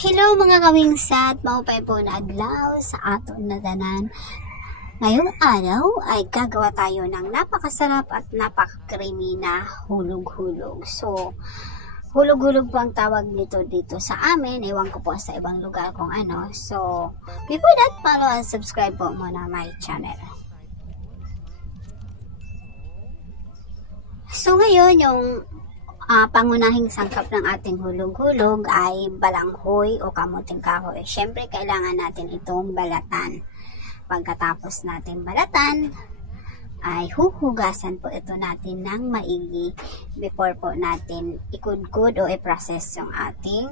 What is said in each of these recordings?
Hello mga kawingsat, maupay po na adlaw sa aton na tanan. Ngayong araw ay gagawa tayo ng napakasarap at napaka-creamy na hulog-hulog. So, hulog-hulog po ang tawag nito dito sa amin. Ewan ko po sa ibang lugar kung ano. So, before that, follow and subscribe po muna my channel. So, ngayon yung pangunahing sangkap ng ating hulog-hulog ay balanghoy o kamuting kahoy. Siyempre, kailangan natin itong balatan. Pagkatapos natin balatan, ay huhugasan po ito natin ng maigi before po natin ikudkod o i-process yung ating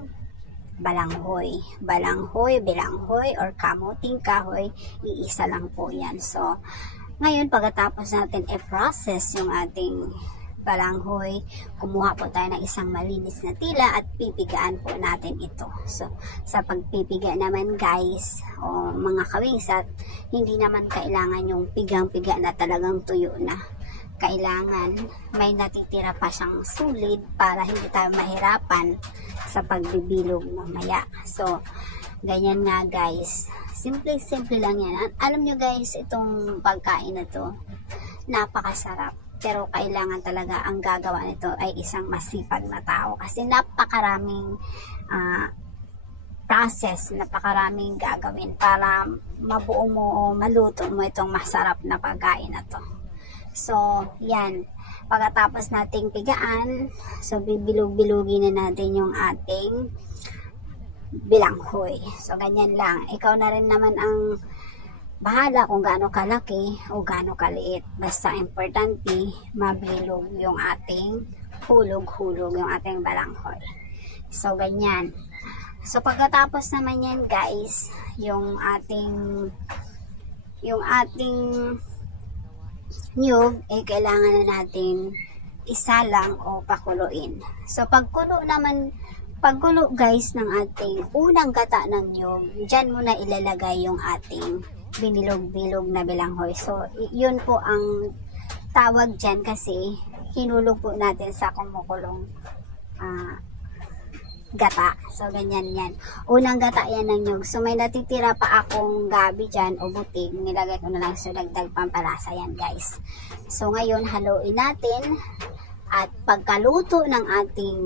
balanghoy. Balanghoy, bilanghoy, or kamuting kahoy, iisa lang po yan. So, ngayon, pagkatapos natin i-process yung ating balanghoy, kumuha po tayo ng isang malinis na tila at pipigaan po natin ito. So, sa pagpipiga naman guys, o mga kawingsat, hindi naman kailangan yung pigang-piga na talagang tuyo na. Kailangan may natitira pa siyang sulid para hindi tayo mahirapan sa pagbibilog mamaya. So, ganyan nga guys. Simple lang yan. Alam nyo guys, itong pagkain na to, napakasarap. Pero kailangan talaga ang gagawa nito ay isang masipag na tao. Kasi napakaraming process, napakaraming gagawin para mabuo mo o maluto mo itong masarap na pagkain na to. So, yan. Pagkatapos nating pigaan, so bibilog-bilugin na natin yung ating bilanghoy. So, ganyan lang. Ikaw na rin naman ang bahala kung gaano kalaki o gaano kaliit. Basta importante, mabilog yung ating hulog-hulog, yung ating balanghoy. So, ganyan. So, pagkatapos naman yan, guys, yung ating niyog, kailangan na natin isalang o pakuluin. So, pagkulo guys ng ating unang gata ng niyog, dyan muna ilalagay yung ating binilog-bilog na bilanghoy. So, yun po ang tawag dyan kasi hinulog po natin sa kumukulong gata. So, ganyan yan. Unang gata yan ng nyug. So, may natitira pa akong gabi dyan o butig. Nilagay ko na lang so dagdag pampalasa yan guys. So, ngayon haluin natin at pagkaluto ng ating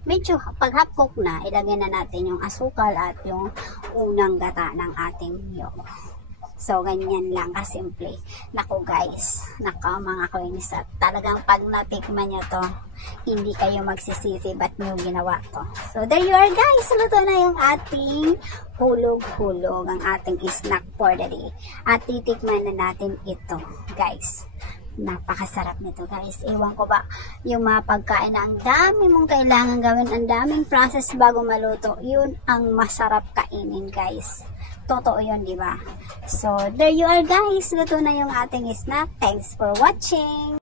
medyo pag half cook na, ilagay na natin yung asukal at yung unang gata ng ating niyog. So, ganyan lang kasimple. Naku guys, naku mga kawingsat, talagang pag natikman nyo to, hindi kayo magsisisi ba't nyo ginawa to. So, there you are guys, luto na yung ating hulog-hulog, ang ating snack for the day. At titikman na natin ito guys. Napakasarap nito guys. Ewan ko ba, yung mga pagkain na ang dami mong kailangan gawin, ang daming process bago maluto, yun ang masarap kainin guys. Totoo yun, di ba? So, there you are guys. Luto na yung ating snack. Thanks for watching.